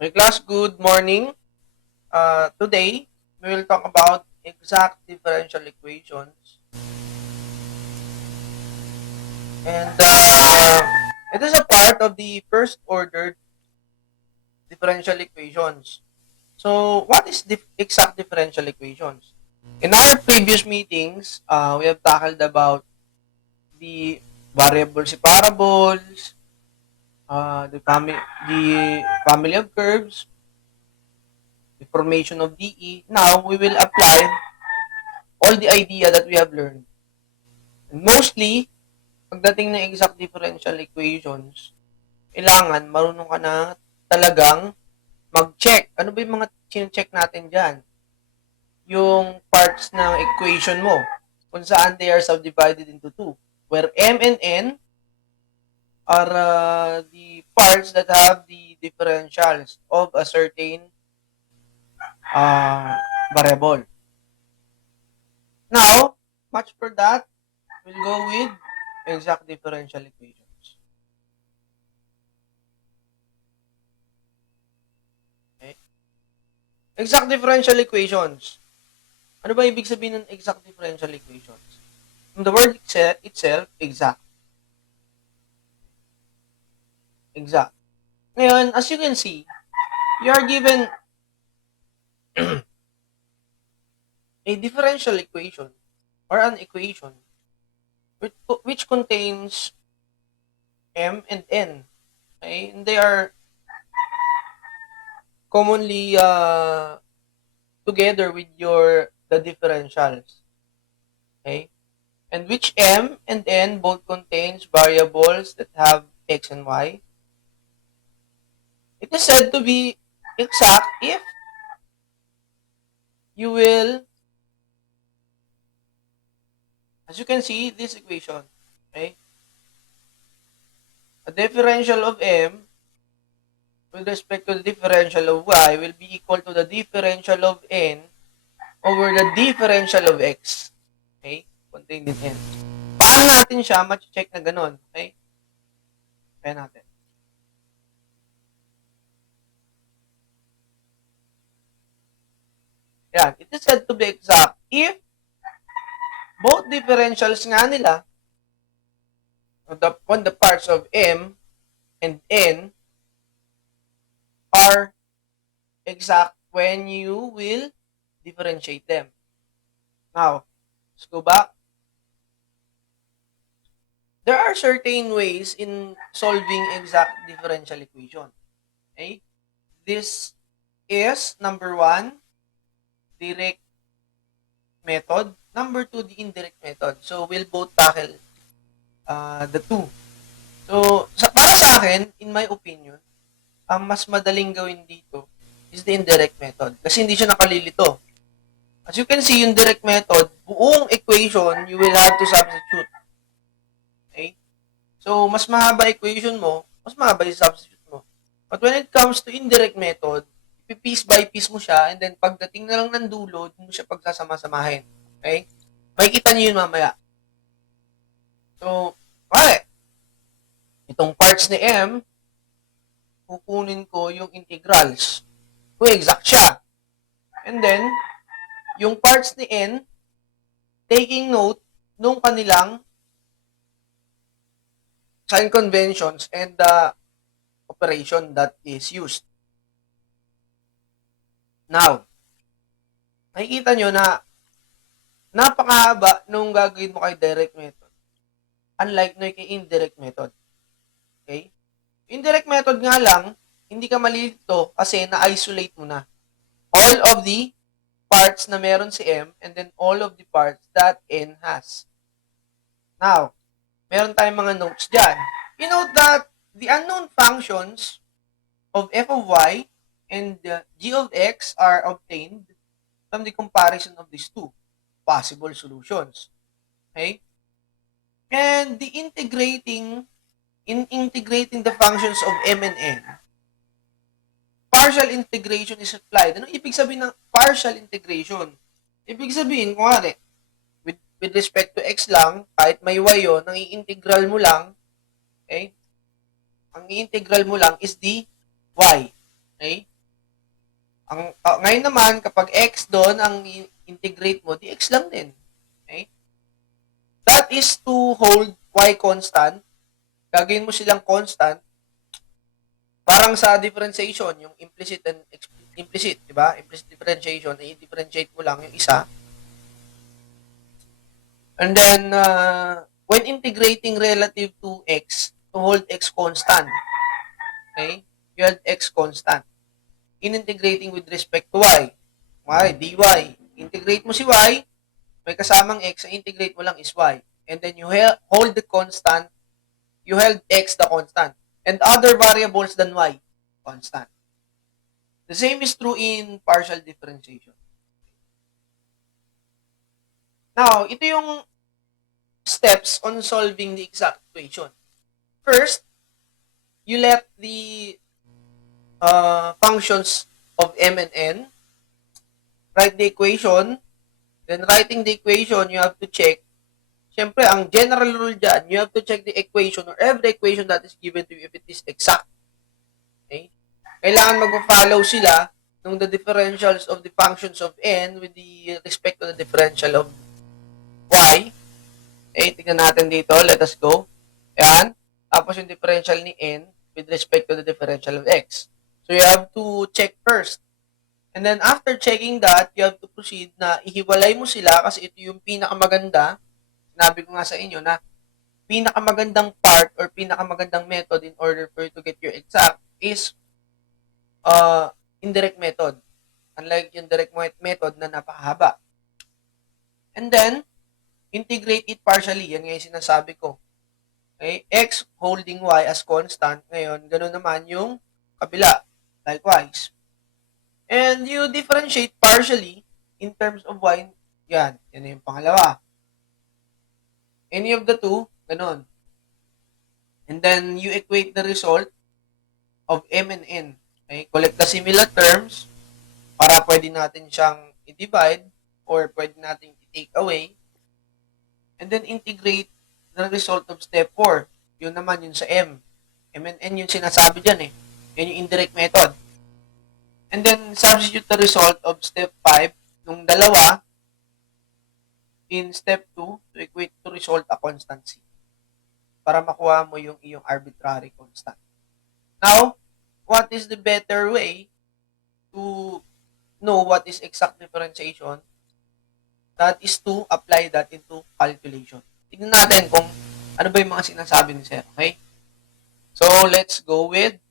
Okay, class, good morning. Today, we will talk about exact differential equations. And it is a part of the first order differential equations. So, what is exact differential equations? In our previous meetings, we have tackled about the variable separables, the family of curves, the formation of DE. Now, we will apply all the idea that we have learned. And mostly, pagdating ng exact differential equations, kailangan marunong ka na talagang mag-check. Ano ba yung mga check natin dyan? Yung parts ng equation mo, kung saan they are subdivided into two, where M and N are the parts that have the differentials of a certain uh, variable. Now, much for that, we'll go with exact differential equations. Okay? Exact differential equations. Ano ba ibig sabihin ng exact differential equations? From the word itself, exact. Exact. Ngayon, as you can see, you are given a differential equation or an equation which contains M and N. Okay? And they are commonly together with the differentials. Okay? And which M and N both contains variables that have X and Y. It is said to be exact if you will, as you can see, this equation, okay? A differential of M with respect to the differential of Y will be equal to the differential of N over the differential of X. Okay? Contained in N. Paano natin siya ma-check na ganun? Okay? Kaya natin. Yan. It is said to be exact if both differentials nga nila on the parts of M and N are exact when you will differentiate them. Now, let's go back. There are certain ways in solving exact differential equation. Okay? This is, number one, direct method. Number two, the indirect method. So, we'll both tackle the two. So, para sa akin, in my opinion, ang mas madaling gawin dito is the indirect method. Kasi hindi siya nakalilito. As you can see, yung direct method, buong equation, you will have to substitute. Okay? So, mas mahaba equation mo, mas mahaba yung substitute mo. But when it comes to indirect method, piece by piece mo siya, and then pagdating na lang ng dulo, mo siya pagsasama-samahin. Okay? Makikita niyo yun mamaya. So, okay. Itong parts ni M, kukunin ko yung integrals. Kung exact siya. And then, yung parts ni N, taking note nung kanilang sign conventions and the operation that is used. Now, makikita nyo na napakahaba nung gagawin mo kay direct method. Unlike no kay indirect method. Okay? Indirect method nga lang, hindi ka malilito kasi na-isolate mo na all of the parts na meron si M and then all of the parts that N has. Now, meron tayong mga notes dyan. You note that the unknown functions of f of y and g of x are obtained from the comparison of these two possible solutions. Okay? And in integrating the functions of m and n, partial integration is applied. Ano ibig sabihin ng partial integration? Ibig sabihin, kunwari, with respect to x lang, kahit may y yun, ang i-integral mo lang, okay? Ang i-integral mo lang is the y. Okay? Ngayon naman, kapag x doon ang integrate mo, di x lang din. Okay? That is to hold y constant. Gagawin mo silang constant. Parang sa differentiation, yung implicit and implicit, di ba? Implicit differentiation, i-differentiate mo lang yung isa. And then, when integrating relative to x, to hold x constant, okay? You have x constant. In integrating with respect to y, dy. Integrate mo si y, may kasamang x, ang integrate mo lang is y. And then you hold the constant, you held x the constant. And other variables than y, constant. The same is true in partial differentiation. Now, ito yung steps on solving the exact equation. First, you let the functions of m and n, write the equation, then writing the equation, you have to check. Siyempre, ang general rule dyan, you have to check the equation or every equation that is given to you if it is exact. Okay? Kailangan mag-follow sila ng the differentials of the functions of n with the respect to the differential of y. Okay, tignan natin dito. Let us go. Ayan. Tapos yung differential ni n with respect to the differential of x. So you have to check first. And then after checking that, you have to proceed na ihiwalay mo sila kasi ito yung pinakamaganda. Sinabi ko nga sa inyo na pinakamagandang part or pinakamagandang method in order for you to get your exact is indirect method. Unlike yung direct method na napakahaba. And then, integrate it partially. Yan nga yung sinasabi ko. Okay? X holding y as constant. Ngayon, ganoon naman yung kabila. Likewise. And you differentiate partially in terms of y. Yan. Yan na yung pangalawa. Any of the two, ganun. And then, you equate the result of m and n. Okay? Collect the similar terms para pwede natin siyang i-divide or pwede natin i-take away. And then integrate the result of step 4. Yun naman yun sa M. M and N yung sinasabi dyan eh. Yan yung indirect method. And then substitute the result of step 5 nung dalawa in step 2 to equate to result a constancy para makuha mo yung iyong arbitrary constant. Now, what is the better way to know what is exact differentiation? That is to apply that into calculation. Tignan natin kung ano ba yung mga sinasabi ni Sir. Okay? So, let's go with